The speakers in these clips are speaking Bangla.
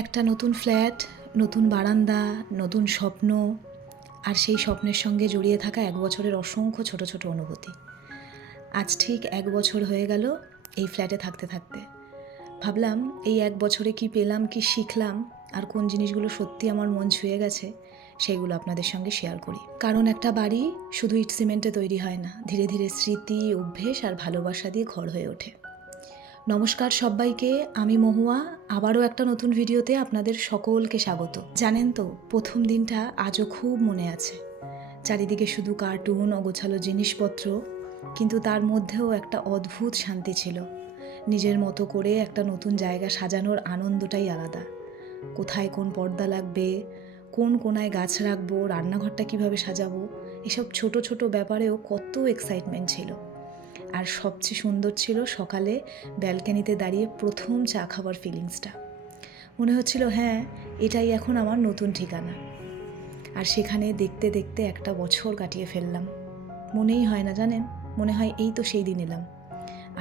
একটা নতুন ফ্ল্যাট, নতুন বারান্দা, নতুন স্বপ্ন, আর সেই স্বপ্নের সঙ্গে জড়িয়ে থাকা 1 বছরের অসংখ্য ছোট ছোট অনুভূতি। আজ ঠিক 1 বছর হয়ে গেল এই ফ্ল্যাটে থাকতে থাকতে। ভাবলাম এই 1 বছরে কি পেলাম, কি শিখলাম, আর কোন জিনিসগুলো সত্যি আমার মন ছুঁয়ে গেছে সেইগুলো আপনাদের সঙ্গে শেয়ার করি। কারণ একটা বাড়ি শুধু ইট সিমেন্টে তৈরি হয় না, ধীরে ধীরে স্মৃতি, অভ্যেস আর ভালোবাসা দিয়ে ঘর হয়ে ওঠে। নমস্কার সবাইকে, আমি মহুয়া। আবারও একটা নতুন ভিডিওতে আপনাদের সকলকে স্বাগত। জানেন তো, প্রথম দিনটা আজও খুব মনে আছে। চারিদিকে শুধু কার্টুন, অগোছালো জিনিসপত্র, কিন্তু তার মধ্যেও একটা অদ্ভুত শান্তি ছিল। নিজের মতো করে একটা নতুন জায়গা সাজানোর আনন্দটাই আলাদা। কোথায় কোন পর্দা লাগবে, কোন কোনায় গাছ রাখবো, রান্নাঘরটা কিভাবে সাজাবো, এসব ছোট ছোট ব্যাপারেও কত এক্সাইটমেন্ট ছিল। আর সবচেয়ে সুন্দর ছিল সকালে ব্যালকনিতে দাঁড়িয়ে প্রথম চা খাবার ফিলিংসটা। মনে হচ্ছিল হ্যাঁ, এটাই এখন আমার নতুন ঠিকানা। আর সেখানে দেখতে দেখতে 1 বছর কাটিয়ে ফেললাম। মনেই হয় না, জানেন, মনে হয় এই তো সেই দিন এলাম।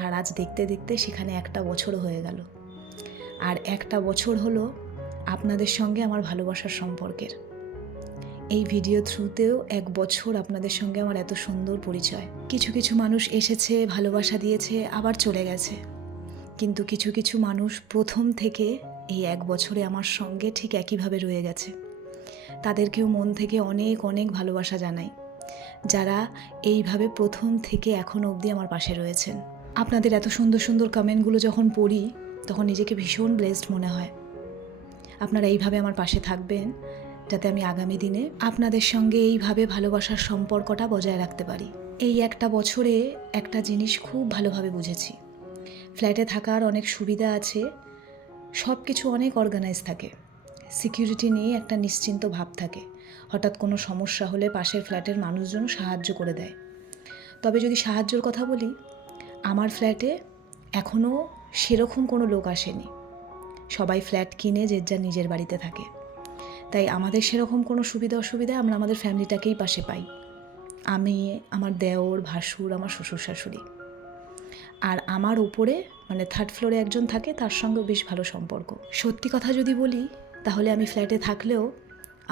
আর আজ দেখতে দেখতে সেখানে 1 বছরও হয়ে গেল। আর 1 বছর হলো আপনাদের সঙ্গে আমার ভালোবাসার সম্পর্কের। এই ভিডিও থ্রুতেও 1 বছর আপনাদের সঙ্গে আমার এত সুন্দর পরিচয়। কিছু কিছু মানুষ এসেছে, ভালোবাসা দিয়েছে, আবার চলে গেছে। কিন্তু কিছু কিছু মানুষ প্রথম থেকে এই 1 বছরে আমার সঙ্গে ঠিক একইভাবে রয়ে গেছে। তাদেরকেও মন থেকে অনেক অনেক ভালোবাসা জানাই, যারা এইভাবে প্রথম থেকে এখনও অবধি আমার পাশে রয়েছেন। আপনাদের এত সুন্দর সুন্দর কমেন্টগুলো যখন পড়ি, তখন নিজেকে ভীষণ ব্লেসড মনে হয়। আপনারা এইভাবে আমার পাশে থাকবেন, যাতে আমি আগামী দিনে আপনাদের সঙ্গে এইভাবে ভালোবাসার সম্পর্কটা বজায় রাখতে পারি। এই 1 বছরে একটা জিনিস খুব ভালোভাবে বুঝেছি। ফ্ল্যাটে থাকার অনেক সুবিধা আছে, সব কিছু অনেক অর্গানাইজ থাকে, সিকিউরিটি নিয়ে একটা নিশ্চিন্ত ভাব থাকে। হঠাৎ কোনো সমস্যা হলে পাশের ফ্ল্যাটের মানুষজন সাহায্য করে দেয়। তবে যদি সাহায্যর কথা বলি, আমার ফ্ল্যাটে এখনও সেরকম কোনো লোক আসেনি। সবাই ফ্ল্যাট কিনে যে যার নিজের বাড়িতে থাকে। তাই আমাদের সেরকম কোনো সুবিধা অসুবিধা আমরা আমাদের ফ্যামিলিটাকেই পাশে পাই। আমি, আমার দেওর, ভাসুর, আমার শ্বশুর শাশুড়ি। আর আমার উপরে মানে 3rd ফ্লোরে একজন থাকে, তার সঙ্গেও বেশ ভালো সম্পর্ক। সত্যি কথা যদি বলি, তাহলে আমি ফ্ল্যাটে থাকলেও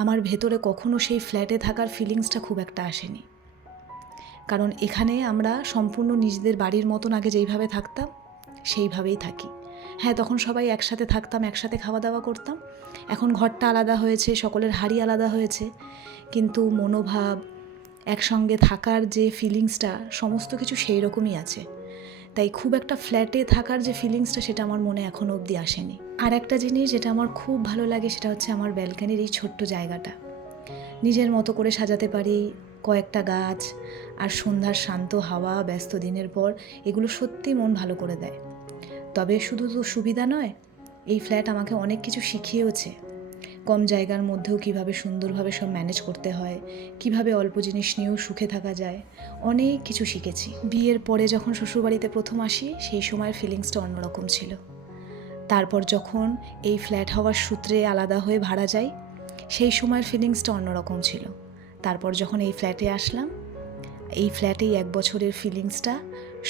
আমার ভেতরে কখনো সেই ফ্ল্যাটে থাকার ফিলিংসটা খুব একটা আসেনি। কারণ এখানে আমরা সম্পূর্ণ নিজেদের বাড়ির মতন আগে যেইভাবে থাকতাম সেইভাবেই থাকি। হ্যাঁ, তখন সবাই একসাথে থাকতাম, একসাথে খাওয়া দাওয়া করতাম। এখন ঘরটা আলাদা হয়েছে, সকলের হাড়ি আলাদা হয়েছে, কিন্তু মনোভাব, একসঙ্গে থাকার যে ফিলিংসটা, সমস্ত কিছু সেই রকমই আছে। তাই খুব একটা ফ্ল্যাটে থাকার যে ফিলিংসটা, সেটা আমার মনে এখনও অবধি আসেনি। আর একটা জিনিস যেটা আমার খুব ভালো লাগে, সেটা হচ্ছে আমার ব্যালকনির এই ছোট্ট জায়গাটা। নিজের মতো করে সাজাতে পারি, কয়েকটা গাছ আর সন্ধ্যার শান্ত হাওয়া ব্যস্ত দিনের পর, এগুলো সত্যি মন ভালো করে দেয়। তবে শুধু তো সুবিধা নয়, এই ফ্ল্যাট আমাকে অনেক কিছু শিখিয়েওছে। কম জায়গার মধ্যেও কিভাবে সুন্দরভাবে সব ম্যানেজ করতে হয়, কিভাবে অল্প জিনিস নিয়েও সুখে থাকা যায়, অনেক কিছু শিখেছি। বিয়ের পরে যখন শ্বশুরবাড়িতে প্রথম আসি, সেই সময়ের ফিলিংসটা অন্যরকম ছিল। তারপর যখন এই ফ্ল্যাট হওয়ার সূত্রে আলাদা হয়ে ভাড়া যাই, সেই সময়ের ফিলিংসটা অন্যরকম ছিল। তারপর যখন এই ফ্ল্যাটে আসলাম, এই ফ্ল্যাটেই 1 বছরের ফিলিংসটা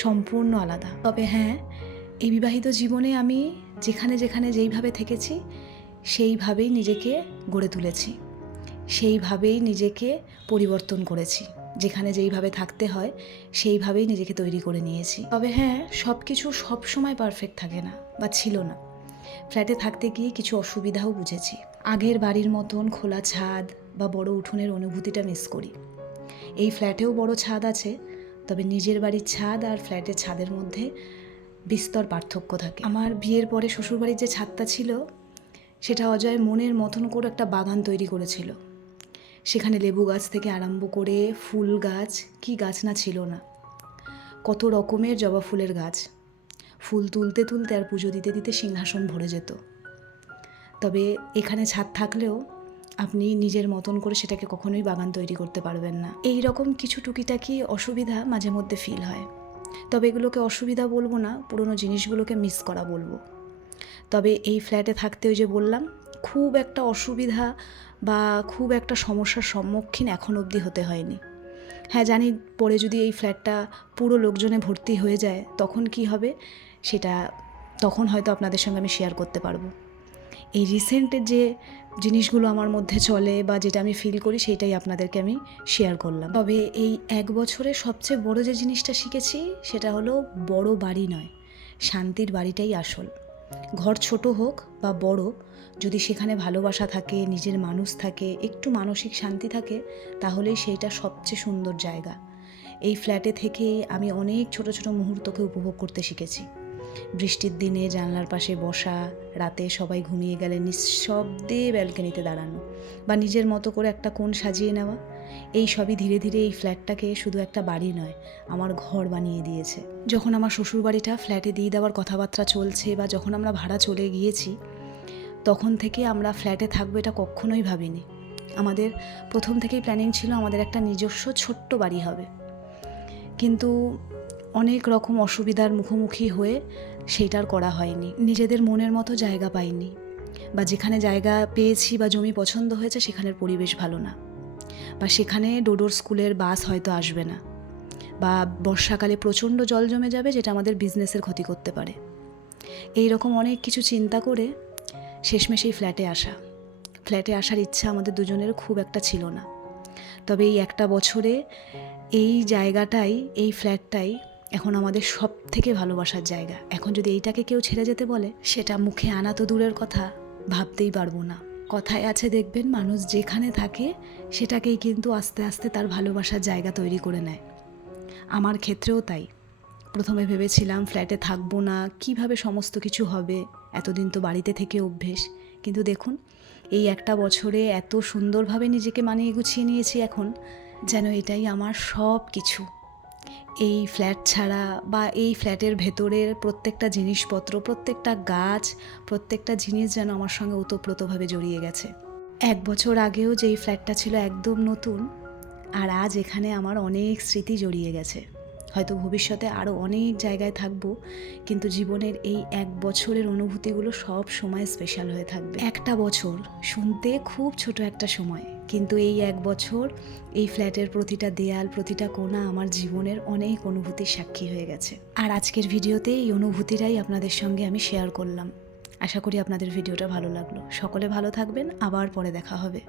সম্পূর্ণ আলাদা। তবে হ্যাঁ, এই বিবাহিত জীবনে আমি যেখানে যেখানে যেইভাবে থেকেছি, সেইভাবেই নিজেকে গড়ে তুলেছি, সেইভাবেই নিজেকে পরিবর্তন করেছি। যেখানে যেইভাবে থাকতে হয় সেইভাবেই নিজেকে তৈরি করে নিয়েছি। তবে হ্যাঁ, সব কিছু সবসময় পারফেক্ট থাকে না, বা ছিল না। ফ্ল্যাটে থাকতে গিয়ে কিছু অসুবিধাও বুঝেছি। আগের বাড়ির মতন খোলা ছাদ বা বড় উঠোনের অনুভূতিটা মিস করি। এই ফ্ল্যাটেও বড় ছাদ আছে, তবে নিজের বাড়ির ছাদ আর ফ্ল্যাটের ছাদের মধ্যে বিস্তর পার্থক্য থাকে। আমার বিয়ের পরে শ্বশুরবাড়ির যে ছাদটা ছিল, সেটা অজয় মনের মতন করে একটা বাগান তৈরি করেছিল। সেখানে লেবু গাছ থেকে আরম্ভ করে ফুল গাছ, কি গাছ না ছিল না, কত রকমের জবা ফুলের গাছ। ফুল তুলতে তুলতে আর পুজো দিতে দিতে সিংহাসন ভরে যেত। তবে এখানে ছাদ থাকলেও আপনি নিজের মতন করে সেটাকে কখনোই বাগান তৈরি করতে পারবেন না। এই রকম কিছু টুকিটাকি অসুবিধা মাঝে মধ্যে ফিল হয়। তবে এগুলোকে অসুবিধা বলবো না, পুরনো জিনিসগুলোকে মিস করা বলবো। তবে এই ফ্ল্যাটে থাকতে, ওই যে বললাম, খুব একটা অসুবিধা বা খুব একটা সমস্যার সম্মুখীন এখন অবধি হতে হয়নি। হ্যাঁ, জানি পরে যদি এই ফ্ল্যাটটা পুরো লোকজনে ভর্তি হয়ে যায়, তখন কি হবে সেটা তখন হয়তো আপনাদের সঙ্গে আমি শেয়ার করতে পারবো। এই রিসেন্টের যে জিনিসগুলো আমার মধ্যে চলে বা যেটা আমি ফিল করি সেইটাই আপনাদেরকে আমি শেয়ার করলাম। তবে এই 1 বছরে সবচেয়ে বড় যে জিনিসটা শিখেছি সেটা হলো বড় বাড়ি নয়, শান্তির বাড়িটাই আসল। ঘর ছোট হোক বা বড়, যদি সেখানে ভালোবাসা থাকে, নিজের মানুষ থাকে, একটু মানসিক শান্তি থাকে, তাহলেই সেইটা সবচেয়ে সুন্দর জায়গা। এই ফ্ল্যাটে থেকেই আমি অনেক ছোট ছোট মুহূর্তকে উপভোগ করতে শিখেছি। বৃষ্টির দিনে জানলার পাশে বসা, রাতে সবাই ঘুমিয়ে গেলে নিঃশব্দে ব্যালকনিতে দাঁড়ানো, বা নিজের মতো করে একটা কোণ সাজিয়ে নেওয়া, এই সবই ধীরে ধীরে এই ফ্ল্যাটটাকে শুধু একটা বাড়ি নয়, আমার ঘর বানিয়ে দিয়েছে। যখন আমার শ্বশুরবাড়িটা ফ্ল্যাটে দিয়ে দেওয়ার কথাবার্তা চলছে বা যখন আমরা ভাড়া চলে গিয়েছি, তখন থেকে আমরা ফ্ল্যাটে থাকবো এটা কখনোই ভাবিনি। আমাদের প্রথম থেকেই প্ল্যানিং ছিল আমাদের একটা নিজস্ব ছোট্ট বাড়ি হবে, কিন্তু অনেক রকম অসুবিধার মুখোমুখি হয়ে সেইটার করা হয়নি। নিজেদের মনের মতো জায়গা পাইনি, বা যেখানে জায়গা পেয়েছি বা জমি পছন্দ হয়েছে সেখানের পরিবেশ ভালো না, বা সেখানে ডোডোর স্কুলের বাস হয়তো আসবে না, বা বর্ষাকালে প্রচণ্ড জল জমে যাবে যেটা আমাদের বিজনেসের ক্ষতি করতে পারে। এই রকম অনেক কিছু চিন্তা করে শেষমেশ এই ফ্ল্যাটে আসার ইচ্ছা আমাদের দুজনের খুব একটা ছিল না। তবে এই একটা বছরে এই জায়গাটাই, এই ফ্ল্যাটটাই এখন আমাদের সব থেকে ভালোবাসার জায়গা। এখন যদি এইটাকে কেউ ছেড়ে যেতে বলে, সেটা মুখে আনা তো দূরের কথা, ভাবতেই পারবো না। কথায় আছে দেখবেন, মানুষ যেখানে থাকে সেটাকেই কিন্তু আস্তে আস্তে তার ভালোবাসার জায়গা তৈরি করে নেয়। আমার ক্ষেত্রেও তাই। প্রথমে ভেবেছিলাম ফ্ল্যাটে থাকবো না, কিভাবে সমস্ত কিছু হবে, এতদিন তো বাড়িতে থেকে অভ্যেস। কিন্তু দেখুন, এই একটা বছরে এত সুন্দরভাবে নিজেকে মানিয়ে গুছিয়ে নিয়েছি এখন, যেন এটাই আমার সব কিছু। এই ফ্ল্যাট ছাড়া বা এই ফ্ল্যাটের ভেতরের প্রত্যেকটা জিনিসপত্র, প্রত্যেকটা গাছ, প্রত্যেকটা জিনিস যেন আমার সঙ্গে ওতপ্রোতভাবে জড়িয়ে গেছে। 1 বছর আগেও যেই ফ্ল্যাটটা ছিল একদম নতুন, আর আজ এখানে আমার অনেক স্মৃতি জড়িয়ে গেছে। হয়তো ভবিষ্যতে আরও অনেক জায়গায় থাকবো, কিন্তু জীবনের এই 1 বছরের অনুভূতিগুলো সব সময় স্পেশাল হয়ে থাকবে। একটা বছর শুনতে খুব ছোট একটা সময়, কিন্তু এই 1 বছর এই ফ্ল্যাটের প্রতিটা দেয়াল, প্রতিটা কোণা আমার জীবনের অনেক অনুভূতির সাক্ষী হয়ে গেছে। আর আজকের ভিডিওতে এই অনুভূতিটাই আপনাদের সঙ্গে আমি শেয়ার করলাম। আশা করি আপনাদের ভিডিওটা ভালো লাগলো। সকলে ভালো থাকবেন, আবার পরে দেখা হবে।